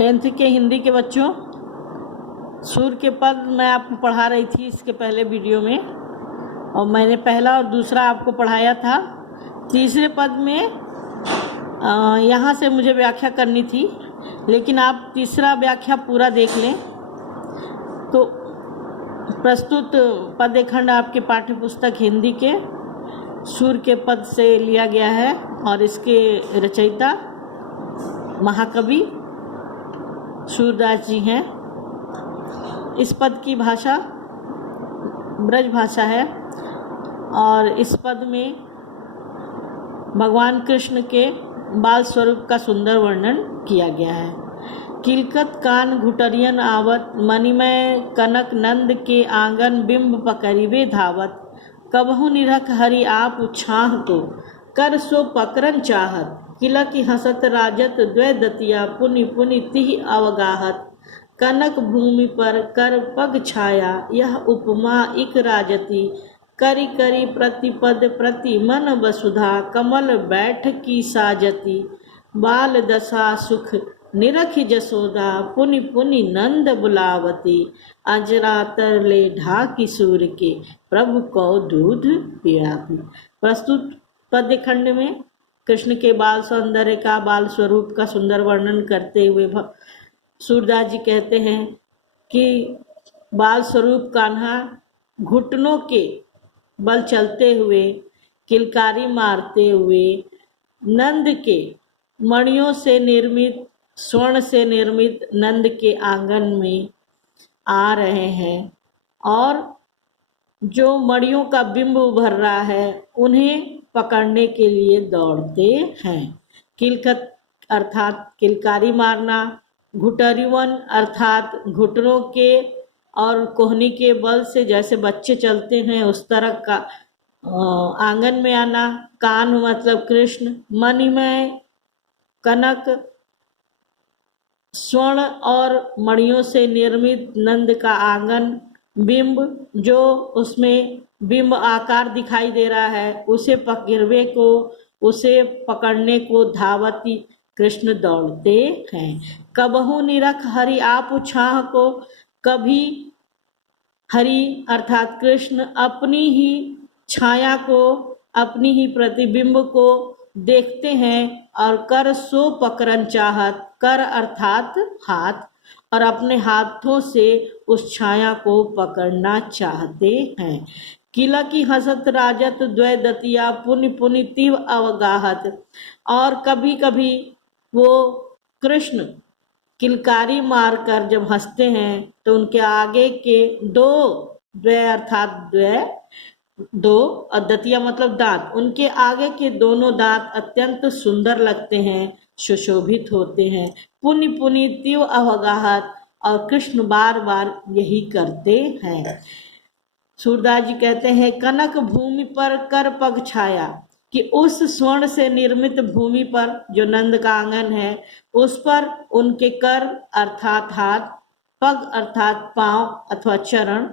10th के हिंदी के बच्चों, सूर के पद मैं आपको पढ़ा रही थी इसके पहले वीडियो में, और मैंने पहला और दूसरा आपको पढ़ाया था। तीसरे पद में यहाँ से मुझे व्याख्या करनी थी, लेकिन आप तीसरा व्याख्या पूरा देख लें। तो प्रस्तुत पद्यखंड आपके पाठ्य पुस्तक हिंदी के सूर के पद से लिया गया है और इसके रचयिता महाकवि सूरदास जी हैं। इस पद की भाषा ब्रज भाषा है और इस पद में भगवान कृष्ण के बाल स्वरूप का सुंदर वर्णन किया गया है। किलकत कान घुटरियन आवत, मणिमय कनक नंद के आंगन, बिंब पकड़िबे धावत, कबहु निरख हरि आप छाह को, कर सो पकरन चाहत, किलकी हसत राजत द्वै दतिया, पुनि पुनि तिह अवगाहत, कनक भूमि पर कर पग छाया, यह उपमा इक राजती, करी करी प्रतिपद प्रति मन वसुधा, कमल बैठ की साजती, बाल दशा सुख निरख जसोदा, पुनि पुनि नंद बुलावती, अजरा तरले ढाकी सूर के, प्रभु को दूध पियाती। प्रस्तुत पद्य खंड में कृष्ण के बाल सौंदर्य का, बाल स्वरूप का सुंदर वर्णन करते हुए सूरदास जी कहते हैं कि बाल स्वरूप कान्हा घुटनों के बल चलते हुए, किलकारी मारते हुए, नंद के मणियों से निर्मित, स्वर्ण से निर्मित नंद के आंगन में आ रहे हैं और जो मणियों का बिंब उभर रहा है उन्हें पकड़ने के लिए दौड़ते हैं। किलकत अर्थात किलकारी मारना, घुटरिवन अर्थात घुटनों के और कोहनी के बल से जैसे बच्चे चलते हैं उस तरह का आंगन में आना। कान मतलब कृष्ण, मणिमय कनक स्वर्ण और मणियों से निर्मित नंद का आंगन, बिंब जो उसमें बिंब आकार दिखाई दे रहा है उसे पकड़वे को, उसे पकड़ने को धावती कृष्ण दौड़ते हैं। कबहु निरख हरि आप छाह को, कभी हरि अर्थात कृष्ण अपनी ही छाया को, अपनी ही प्रतिबिंब को देखते हैं और कर सो पकड़न चाहत, कर अर्थात हाथ, और अपने हाथों से उस छाया को पकड़ना चाहते हैं। किला की हसत राजत द्वै दतिया, पुनि पुनि तिव अवगाहत, और कभी कभी वो कृष्ण किलकारी मारकर जब हंसते हैं तो उनके आगे के दो, द्वै अर्थात द्वै, दो, और दतिया मतलब दांत, उनके आगे के दोनों दांत अत्यंत सुंदर लगते हैं, सुशोभित होते हैं। पुनि पुनि तिव अवगाहत, और कृष्ण बार बार यही करते हैं। सूरदास जी कहते हैं कनक भूमि पर कर पग छाया, कि उस स्वर्ण से निर्मित भूमि पर जो नंद का आंगन है उस पर उनके कर अर्थात हाथ, पग अर्थात पांव अथवा चरण,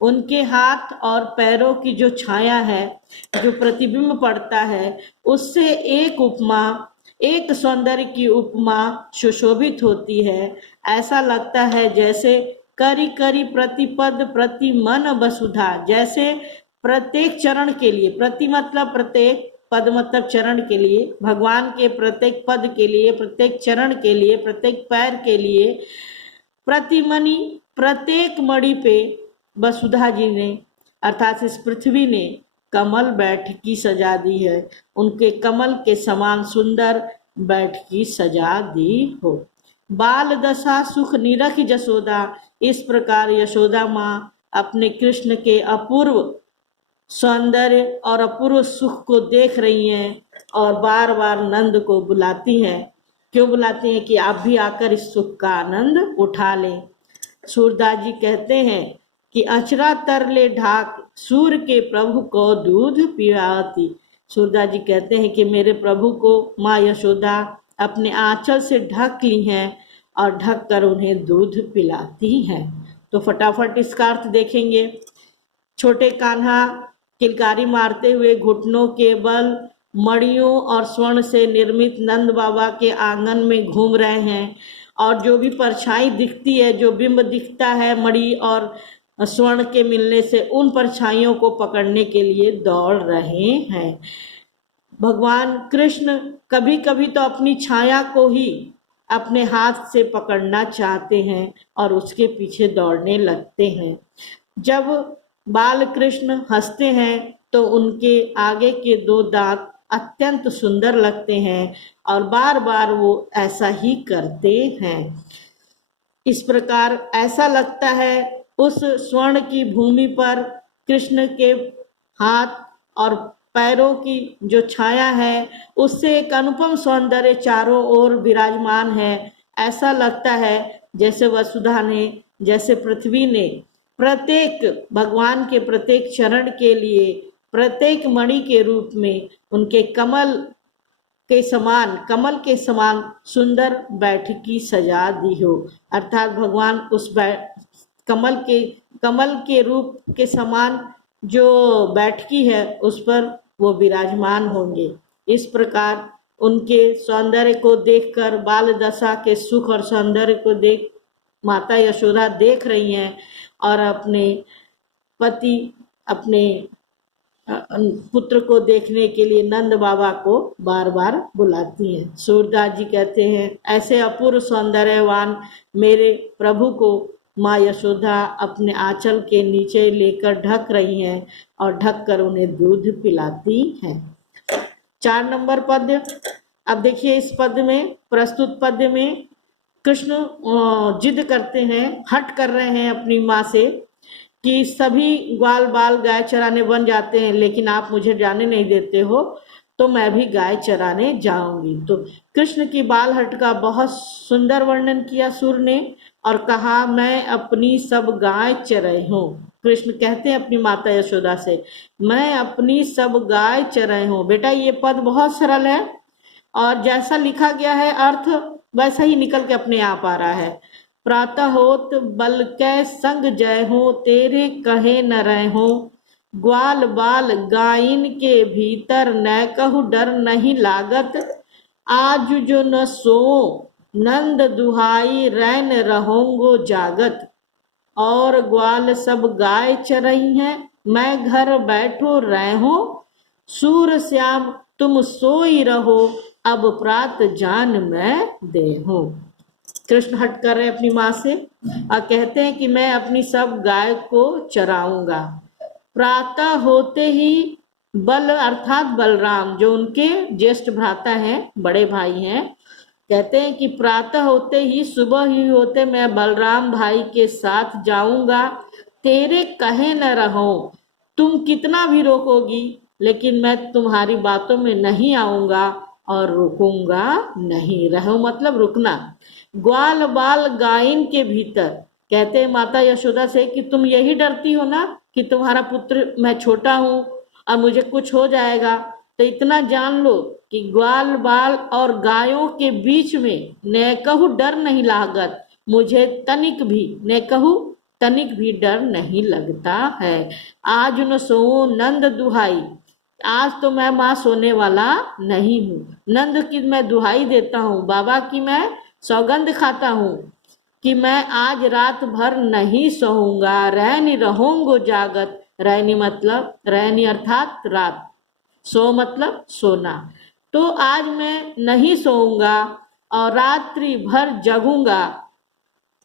उनके हाथ और पैरों की जो छाया है, जो प्रतिबिंब पड़ता है, उससे एक उपमा, एक सौंदर्य की उपमा सुशोभित होती है। ऐसा लगता है जैसे करी करी प्रतिपद प्रति मन वसुधा, जैसे प्रत्येक चरण के लिए, प्रति मतलब प्रत्येक, पद मतलब चरण के लिए, भगवान के प्रत्येक पद के लिए, प्रत्येक चरण के लिए, प्रत्येक पैर के लिए, प्रतिमणि प्रत्येक मणि पे वसुधा जी ने अर्थात इस पृथ्वी ने कमल बैठकी सजा दी है, उनके कमल के समान सुंदर बैठकी सजा दी हो। बाल दशा सुख निरख जसोदा, इस प्रकार यशोदा माँ अपने कृष्ण के अपूर्व सौंदर्य और अपूर्व सुख को देख रही हैं और बार बार नंद को बुलाती हैं। क्यों बुलाती हैं? कि आप भी आकर इस सुख का आनंद उठा लें। सूरदास जी कहते हैं कि अचरा तरले ढाक, सूर के प्रभु को दूध पियाती। सूरदास जी कहते हैं कि मेरे प्रभु को माँ यशोदा अपने आंचल से ढक ली हैं और ढक कर उन्हें दूध पिलाती हैं। तो फटाफट इसका अर्थ देखेंगे। छोटे कान्हा किलकारी मारते हुए घुटनों के बल मणियों और स्वर्ण से निर्मित नंद बाबा के आंगन में घूम रहे हैं और जो भी परछाई दिखती है, जो बिंब दिखता है मणि और स्वर्ण के मिलने से, उन परछाइयों को पकड़ने के लिए दौड़ रहे हैं। भगवान कृष्ण कभी कभी तो अपनी छाया को ही अपने हाथ से पकड़ना चाहते हैं और उसके पीछे दौड़ने लगते हैं। जब बाल कृष्ण हंसते हैं तो उनके आगे के 2 दांत अत्यंत सुंदर लगते हैं और बार बार वो ऐसा ही करते हैं। इस प्रकार ऐसा लगता है उस स्वर्ण की भूमि पर कृष्ण के हाथ और पैरों की जो छाया है उससे एक अनुपम सौंदर्य चारों ओर विराजमान है। ऐसा लगता है जैसे वसुधा ने, जैसे पृथ्वी ने प्रत्येक भगवान के प्रत्येक चरण के लिए प्रत्येक मणि के रूप में उनके कमल के समान सुंदर बैठकी सजा दी हो। अर्थात भगवान उस कमल के रूप के समान जो बैठकी है उस पर वो विराजमान होंगे। इस प्रकार उनके सौंदर्य को देखकर, बाल दशा के सुख और सौंदर्य को देख माता यशोदा देख रही हैं और अपने पति, अपने पुत्र को देखने के लिए नंद बाबा को बार बार बुलाती हैं। सूरदास जी कहते हैं, ऐसे अपूर्व सौंदर्यवान मेरे प्रभु को माँ यशोदा अपने आंचल के नीचे लेकर ढक रही हैं और ढक कर उन्हें दूध पिलाती हैं। 4 नंबर पद्य। अब देखिए इस पद्य में, प्रस्तुत पद्य में कृष्ण जिद करते हैं, हट कर रहे हैं अपनी माँ से कि सभी ग्वाल बाल गाय चराने बन जाते हैं लेकिन आप मुझे जाने नहीं देते हो, तो मैं भी गाय चराने जाऊंगी। तो कृष्ण की बाल हट का बहुत सुंदर वर्णन किया सुर ने और कहा, मैं अपनी सब गाय चराई हूँ। कृष्ण कहते हैं अपनी माता यशोदा से, मैं अपनी सब गाय चराई हूँ। बेटा ये पद बहुत सरल है और जैसा लिखा गया है अर्थ वैसा ही निकल के अपने आप आ रहा है। प्रातः होत बल कै संग जय हो, तेरे कहे न रह हो, ग्वाल बाल गाइन के भीतर न कहु डर नहीं लागत, आज जो न सो नंद दुहाई रैन रहोंगो जागत, और ग्वाल सब गाय चरही हैं मैं घर बैठो रहो, सूर श्याम तुम सोई रहो, अब प्रात जान मैं देहूं। कृष्ण हट कर रहे अपनी माँ से और कहते हैं कि मैं अपनी सब गाय को चराऊंगा। प्रातः होते ही बल अर्थात बलराम जो उनके ज्येष्ठ भ्राता हैं, बड़े भाई हैं, कहते हैं कि प्रातः होते ही, सुबह ही होते मैं बलराम भाई के साथ जाऊंगा, तेरे कहे न रहो, तुम कितना भी रोकोगी लेकिन मैं तुम्हारी बातों में नहीं आऊंगा और रुकूंगा नहीं। रहो मतलब रुकना। ग्वाल बाल गायन के भीतर, कहते हैं माता यशोदा से कि तुम यही डरती हो ना कि तुम्हारा पुत्र, मैं छोटा हूँ और मुझे कुछ हो जाएगा, तो इतना जान लो कि ग्वाल बाल और गायों के बीच में न कहू डर नहीं लागत, मुझे तनिक भी डर नहीं लगता है। आज न सो नंद दुहाई, आज तो मैं माँ सोने वाला नहीं हूँ। नंद की मैं दुहाई देता हूँ, बाबा की मैं सौगंध खाता हूँ कि मैं आज रात भर नहीं सोऊंगा, रैनी रहोंगो जागत। रैनी मतलब, रैनी अर्थात रात, सो मतलब सोना। तो आज मैं नहीं सोऊंगा और रात्रि भर जगूंगा,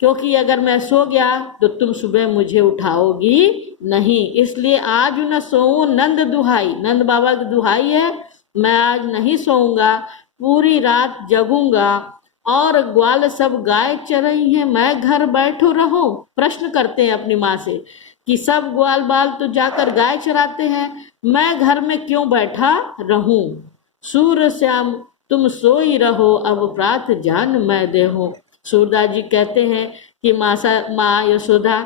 क्योंकि अगर मैं सो गया तो तुम सुबह मुझे उठाओगी नहीं। इसलिए आज न सोऊं नंद दुहाई, नंद बाबा की दुहाई है, मैं आज नहीं सोऊंगा, पूरी रात जगूंगा। और ग्वाल सब गाय चरही हैं मैं घर बैठो रहो। प्रश्न करते हैं अपनी माँ से कि सब ग्वाल बाल तो जाकर गाय चराते हैं, मैं घर में क्यों बैठा रहूं। सूर श्याम तुम सोई रहो, अब प्रात जान मैं देहूं। सूरदास जी कहते हैं कि माँ यशोदा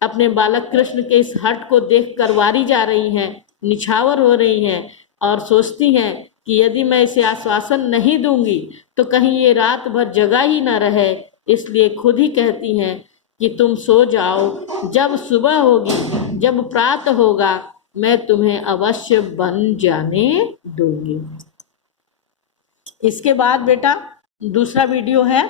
अपने बालक कृष्ण के इस हट को देख कर वारी जा रही हैं, निछावर हो रही हैं और सोचती हैं कि यदि मैं इसे आश्वासन नहीं दूंगी तो कहीं ये रात भर जगा ही न रहे। इसलिए खुद ही कहती हैं कि तुम सो जाओ, जब सुबह होगी, जब प्रात होगा, मैं तुम्हें अवश्य बन जाने दूंगी। इसके बाद बेटा दूसरा वीडियो है